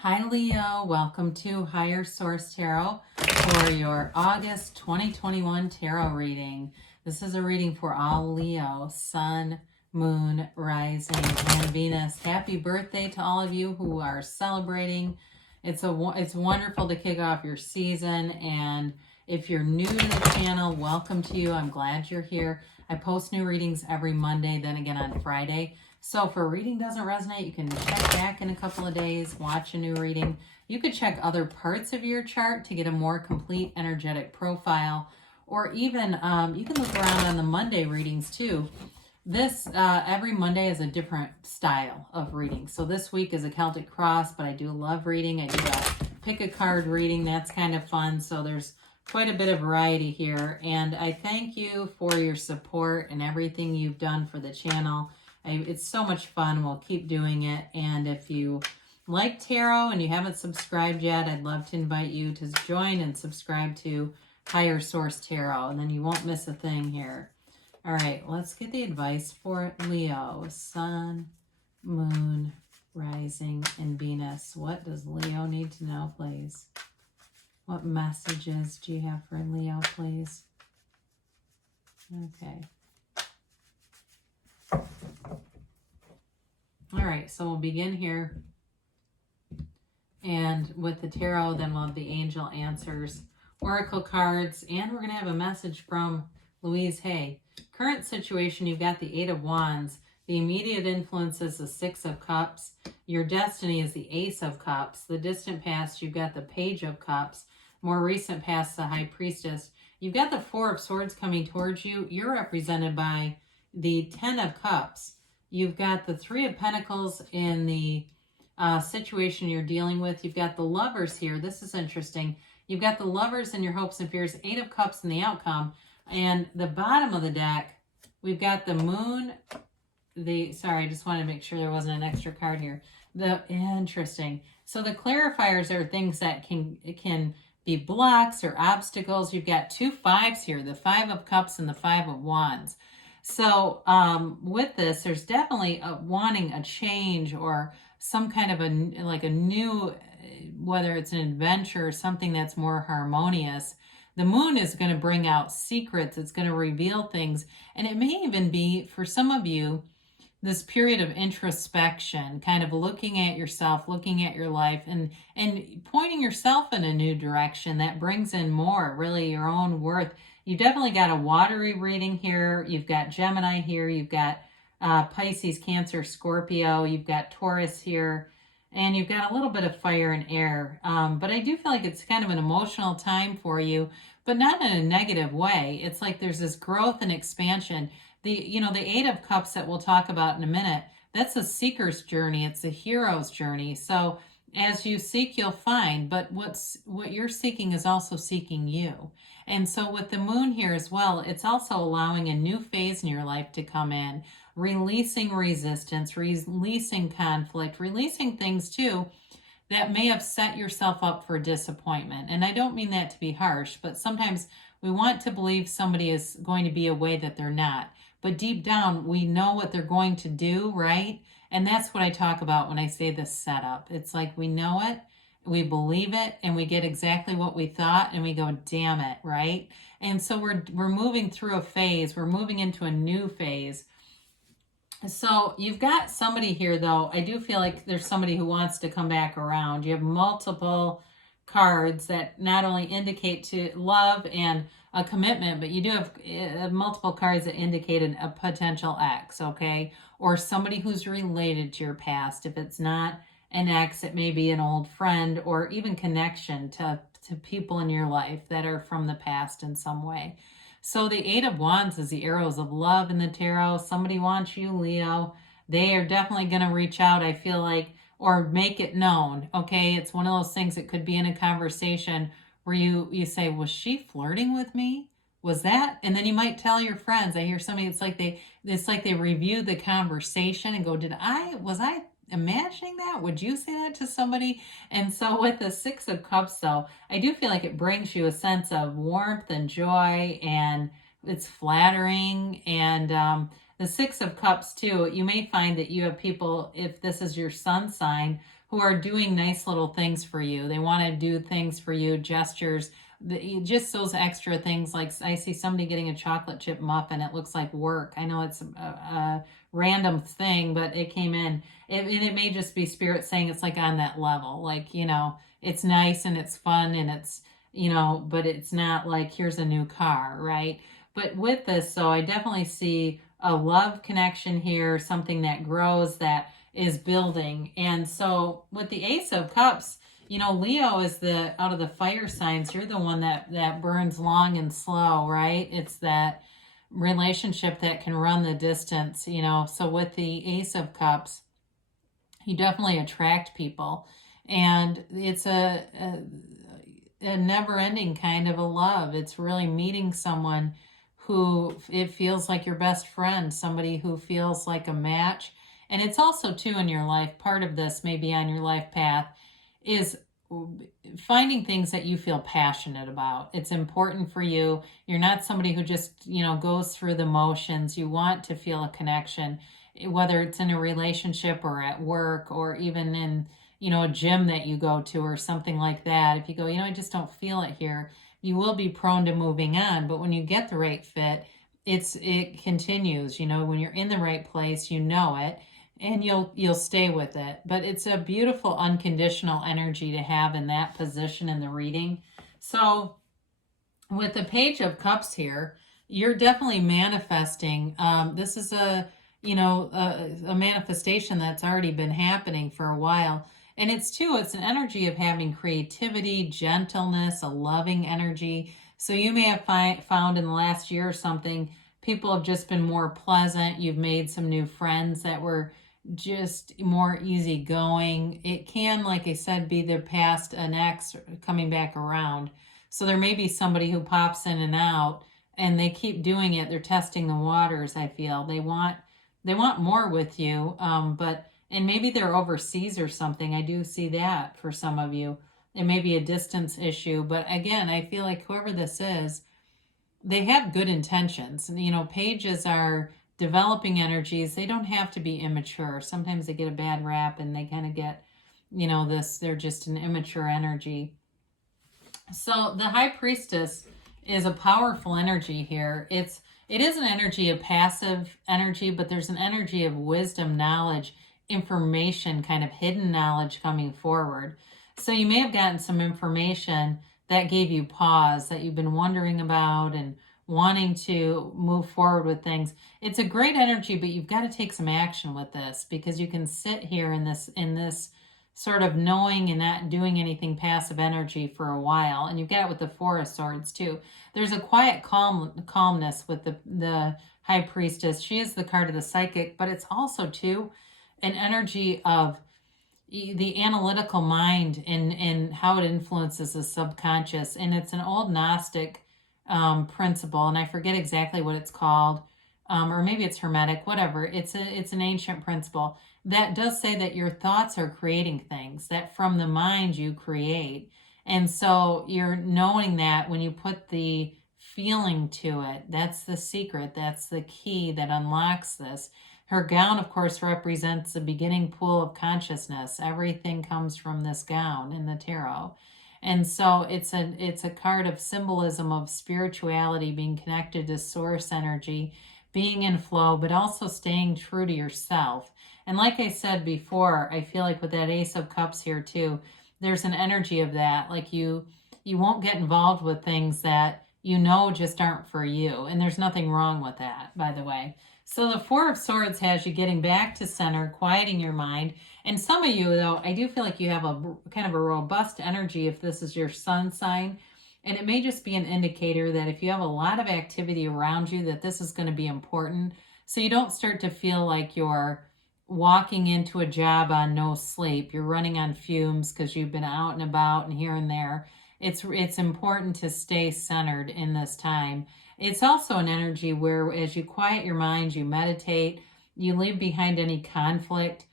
Hi Leo, welcome to Higher Source Tarot for your August 2021 tarot reading. This is a reading for all Leo, Sun, Moon, Rising, and Venus. Happy birthday to all of you who are celebrating. It's wonderful to kick off your season, and if you're new to the channel, welcome to you. I'm glad you're here. I post new readings every Monday, then again on Friday. So if a reading doesn't resonate, you can check back in a couple of days, watch a new reading. You could check other parts of your chart to get a more complete energetic profile, or even you can look around on the Monday readings too. This every Monday is a different style of reading. So this week is a Celtic cross, but I do love reading. I do a pick a card reading. That's kind of fun. So there's quite a bit of variety here, and I thank you for your support and everything you've done for the channel. It's so much fun. We'll keep doing it. And if you like tarot and you haven't subscribed yet, I'd love to invite you to join and subscribe to Higher Source Tarot, and then you won't miss a thing here. All right, let's get the advice for Leo, Sun, Moon, Rising, and Venus. What does Leo need to know, please? What messages do you have for Leo, please? Okay. All right, so we'll begin here. And with the tarot, then we'll have the angel answers, oracle cards, and we're going to have a message from Louise Hay. Current situation, you've got the Eight of Wands. The immediate influence is the Six of Cups. Your destiny is the Ace of Cups. The distant past, you've got the Page of Cups. More recent past, the High Priestess. You've got the Four of Swords coming towards you. You're represented by the Ten of Cups. You've got the Three of Pentacles in the situation you're dealing with. You've got the Lovers here. This is interesting. You've got the Lovers in your hopes and fears, Eight of Cups in the outcome. And the bottom of the deck, we've got the Moon. Sorry, I just wanted to make sure there wasn't an extra card here. Interesting. So the clarifiers are things that can be blocks or obstacles. You've got two fives here, the Five of Cups and the Five of Wands. So with this, there's definitely wanting a change or some kind of a new, whether it's an adventure or something that's more harmonious. The Moon is going to bring out secrets. It's going to reveal things. And it may even be, for some of you, this period of introspection, kind of looking at yourself, looking at your life, and pointing yourself in a new direction that brings in more, really your own worth. You've definitely got a watery reading here. You've got Gemini here. You've got Pisces, Cancer, Scorpio. You've got Taurus here. And you've got a little bit of fire and air. But I do feel like it's kind of an emotional time for you, but not in a negative way. It's like there's this growth and expansion. The Eight of Cups that we'll talk about in a minute, that's a seeker's journey. It's a hero's journey. So as you seek, you'll find, but what you're seeking is also seeking you. And so with the Moon here as well, it's also allowing a new phase in your life to come in, releasing resistance, releasing conflict, releasing things too that may have set yourself up for disappointment. And I don't mean that to be harsh, but sometimes we want to believe somebody is going to be a way that they're not. But deep down, we know what they're going to do, right? And that's what I talk about when I say this setup. It's like we know it, we believe it, and we get exactly what we thought, and we go, damn it, right? And so we're moving through a phase. We're moving into a new phase. So you've got somebody here, though. I do feel like there's somebody who wants to come back around. You have multiple cards that not only indicate to love and a commitment, but you do have multiple cards that indicate a potential ex, okay? Or somebody who's related to your past. If it's not an ex, it may be an old friend or even connection to people in your life that are from the past in some way. So the Eight of Wands is the arrows of love in the tarot. Somebody wants you, Leo. They are definitely going to reach out, I feel like, or make it known, okay? It's one of those things that could be in a conversation where you say, was she flirting with me? Was that? And then you might tell your friends. I hear somebody, it's like they review the conversation and go, was I imagining that? Would you say that to somebody? And so with the Six of Cups, though, I do feel like it brings you a sense of warmth and joy, and it's flattering, and The Six of Cups too, you may find that you have people, if this is your sun sign, who are doing nice little things for you. They want to do things for you, gestures, just those extra things. Like I see somebody getting a chocolate chip muffin. It looks like work. I know it's a random thing, but it came in. And it may just be spirit saying it's like on that level. Like, it's nice and it's fun and it's, but it's not like here's a new car, right? But with this, so I definitely see a love connection here, something that grows, that is building. And so with the Ace of Cups, Leo is out of the fire signs, you're the one that burns long and slow, right? It's that relationship that can run the distance, So with the Ace of Cups, you definitely attract people. And it's a never-ending kind of a love. It's really meeting someone who it feels like your best friend, somebody who feels like a match. And it's also too in your life, part of this maybe on your life path is finding things that you feel passionate about. It's important for you. You're not somebody who just, goes through the motions. You want to feel a connection, whether it's in a relationship or at work or even in, a gym that you go to or something like that. If you go, I just don't feel it here, you will be prone to moving on. But when you get the right fit, it continues, when you're in the right place, it, and you'll stay with it. But it's a beautiful unconditional energy to have in that position in the reading. So with the Page of Cups here, you're definitely manifesting. This is a manifestation that's already been happening for a while. And it's an energy of having creativity, gentleness, a loving energy. So you may have found in the last year or something, people have just been more pleasant. You've made some new friends that were just more easygoing. It can, like I said, be their past, an ex coming back around. So there may be somebody who pops in and out and they keep doing it. They're testing the waters, I feel. They want more with you, and maybe they're overseas or something. I do see that for some of you. It may be a distance issue, but again, I feel like whoever this is, they have good intentions. Pages are developing energies. They don't have to be immature. Sometimes they get a bad rap and they kind of get, they're just an immature energy. So the High Priestess is a powerful energy here. It is an energy of passive energy, but there's an energy of wisdom, knowledge, information, kind of hidden knowledge coming forward. So you may have gotten some information that gave you pause, that you've been wondering about and wanting to move forward with things. It's a great energy, but you've got to take some action with this, because you can sit here in this sort of knowing and not doing anything passive energy for a while. And you've got it with the Four of Swords too. There's a quiet calmness with the High Priestess. She is the card of the psychic, but it's also too an energy of the analytical mind and how it influences the subconscious. And it's an old Gnostic principle, and I forget exactly what it's called, or maybe it's Hermetic, whatever. It's an ancient principle that does say that your thoughts are creating things, that from the mind you create. And so you're knowing that when you put the feeling to it, that's the secret, that's the key that unlocks this. Her gown, of course, represents the beginning pool of consciousness. Everything comes from this gown in the tarot. And so it's a card of symbolism of spirituality, being connected to source energy, being in flow, but also staying true to yourself. And like I said before, I feel like with that Ace of Cups here too, there's an energy of that. Like you won't get involved with things that just aren't for you. And there's nothing wrong with that, by the way. So the Four of Swords has you getting back to center, quieting your mind. And some of you, though, I do feel like you have a kind of a robust energy if this is your sun sign. And it may just be an indicator that if you have a lot of activity around you, that this is going to be important. So you don't start to feel like you're walking into a job on no sleep. You're running on fumes because you've been out and about and here and there. It's important to stay centered in this time. It's also an energy where as you quiet your mind, you meditate, you leave behind any conflict.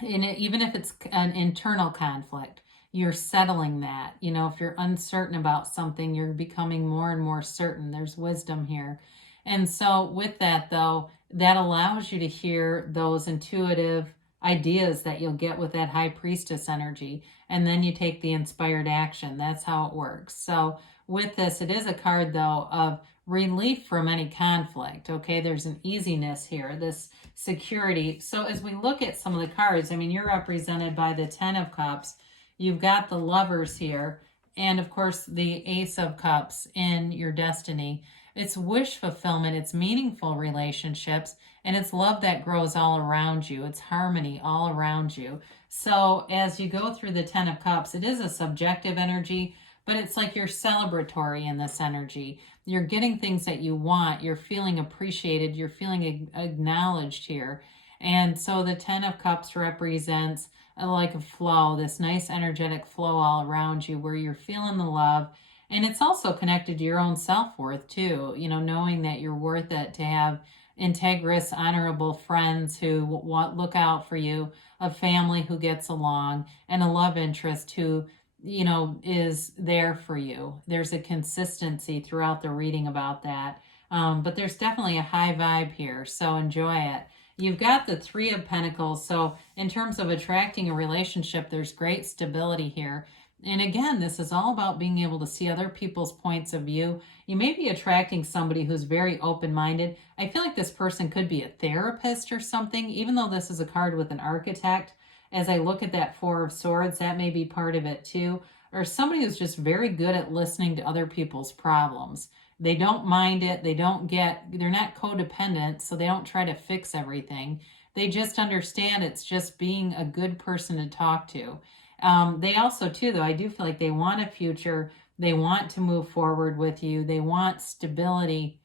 And even if it's an internal conflict, you're settling that. If you're uncertain about something, you're becoming more and more certain. There's wisdom here. And so with that though, that allows you to hear those intuitive ideas that you'll get with that high priestess energy. And then you take the inspired action. That's how it works. So with this, it is a card though of relief from any conflict. Okay, there's an easiness here, this security. So as we look at some of the cards, I mean, you're represented by the 10 of Cups. You've got the Lovers here, and of course the Ace of Cups in your destiny. It's wish fulfillment, it's meaningful relationships, and it's love that grows all around you. It's harmony all around you. So as you go through the 10 of Cups, it is a subjective energy, but it's like you're celebratory in this energy. You're getting things that you want. You're feeling appreciated. You're feeling acknowledged here. And so the 10 of Cups represents like a flow, this nice energetic flow all around you where you're feeling the love. And it's also connected to your own self-worth too, you know, knowing that you're worth it, to have integrous, honorable friends who look out for you, a family who gets along, and a love interest who, you know, is there for you. There's a consistency throughout the reading about that. But there's definitely a high vibe here, so enjoy it. You've got the 3 of Pentacles, so in terms of attracting a relationship, there's great stability here. And again, this is all about being able to see other people's points of view. You may be attracting somebody who's very open-minded. I feel like this person could be a therapist or something, even though this is a card with an architect. As I look at that 4 of Swords, that may be part of it too. Or somebody who's just very good at listening to other people's problems. They don't mind it. They're not codependent, so they don't try to fix everything. They just understand it's just being a good person to talk to. They also too, though, I do feel like they want a future. They want to move forward with you. They want stability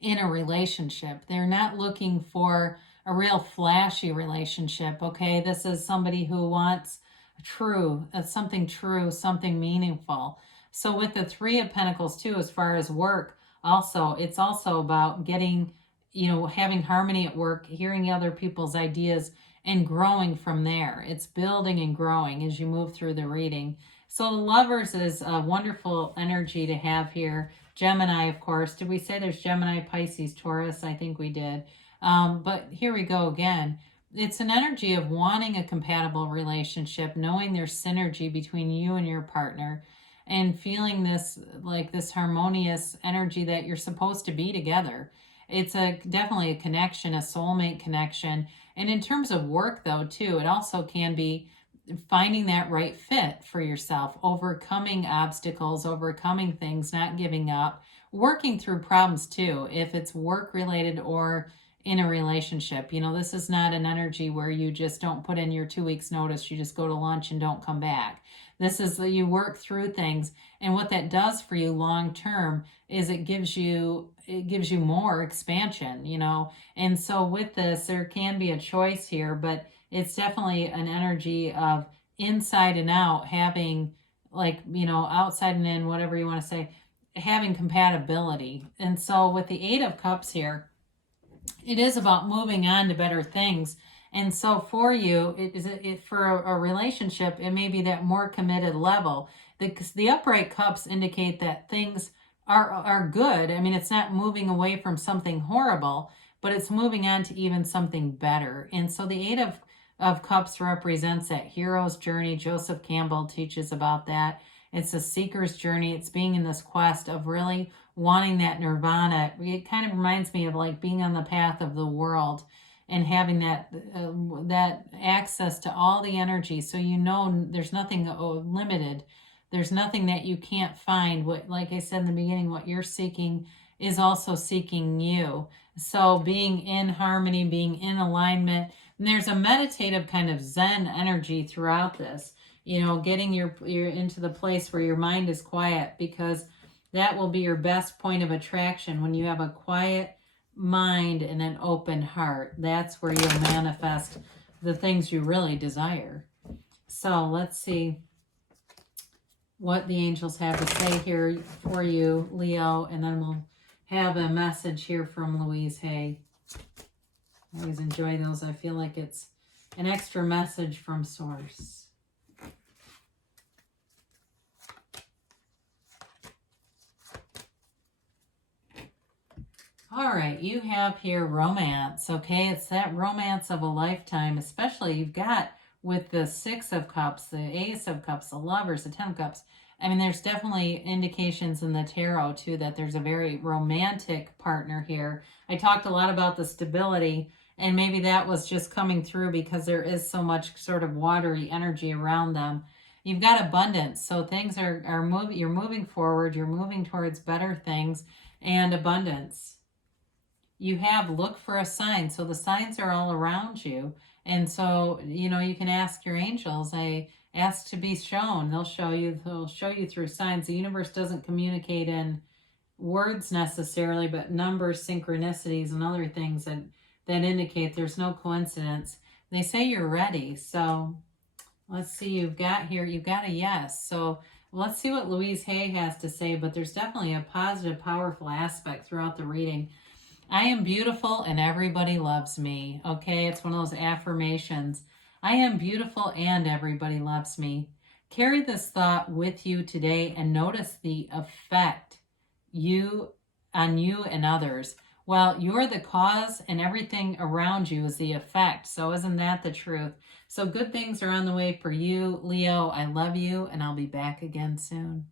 in a relationship. They're not looking for a real flashy relationship, okay? This is somebody who wants something true, something meaningful. So with the 3 of Pentacles too, as far as work, also, it's also about getting, you know, having harmony at work, hearing other people's ideas, and growing from there. It's building and growing as you move through the reading. So the Lovers is a wonderful energy to have here. Gemini, of course. Did we say there's Gemini, Pisces, Taurus? I think we did. But here we go again. It's an energy of wanting a compatible relationship, knowing there's synergy between you and your partner, and feeling this, like this harmonious energy that you're supposed to be together. It's definitely a connection, a soulmate connection. And in terms of work though, too, it also can be finding that right fit for yourself, overcoming obstacles, overcoming things, not giving up, working through problems too, if it's work related or in a relationship. You know, this is not an energy where you just don't put in your 2 weeks notice, you just go to lunch and don't come back. This is you work through things, and what that does for you long term is it gives you more expansion, you know. And so with this, there can be a choice here, but it's definitely an energy of inside and out, having, like, you know, outside and in, whatever you want to say, having compatibility. And so with the 8 of Cups here, it is about moving on to better things. And so for you, for a relationship, it may be that more committed level. The upright cups indicate that things are good. I mean, it's not moving away from something horrible, but it's moving on to even something better. And so the 8 of Cups represents that hero's journey. Joseph Campbell teaches about that. It's a seeker's journey. It's being in this quest of really wanting that nirvana. It kind of reminds me of like being on the path of the world and having that access to all the energy. So you know there's nothing limited. There's nothing that you can't find. What, like I said in the beginning, what you're seeking is also seeking you. So being in harmony, being in alignment. And there's a meditative kind of Zen energy throughout this. You know, getting your into the place where your mind is quiet, because that will be your best point of attraction. When you have a quiet mind and an open heart, that's where you'll manifest the things you really desire. So let's see what the angels have to say here for you, Leo, and then we'll have a message here from Louise Hay. I always enjoy those. I feel like it's an extra message from source. All right, you have here romance, okay? It's that romance of a lifetime, especially you've got with the Six of Cups, the Ace of Cups, the Lovers, the Ten of Cups. I mean, there's definitely indications in the tarot, too, that there's a very romantic partner here. I talked a lot about the stability, and maybe that was just coming through because there is so much sort of watery energy around them. You've got abundance, so things are moving, you're moving forward, you're moving towards better things and abundance. You have look for a sign, so the signs are all around you, and so you can ask your angels. I ask to be shown. They'll show you through signs. The universe doesn't communicate in words necessarily, but numbers, synchronicities, and other things that indicate there's no coincidence. They say you're ready. So let's see, you've got a yes. So let's see what Louise Hay has to say, but there's definitely a positive, powerful aspect throughout the reading. I am beautiful and everybody loves me. Okay, it's one of those affirmations. I am beautiful and everybody loves me. Carry this thought with you today and notice the effect on you and others. Well, you're the cause and everything around you is the effect. So isn't that the truth? So good things are on the way for you, Leo. I love you, and I'll be back again soon.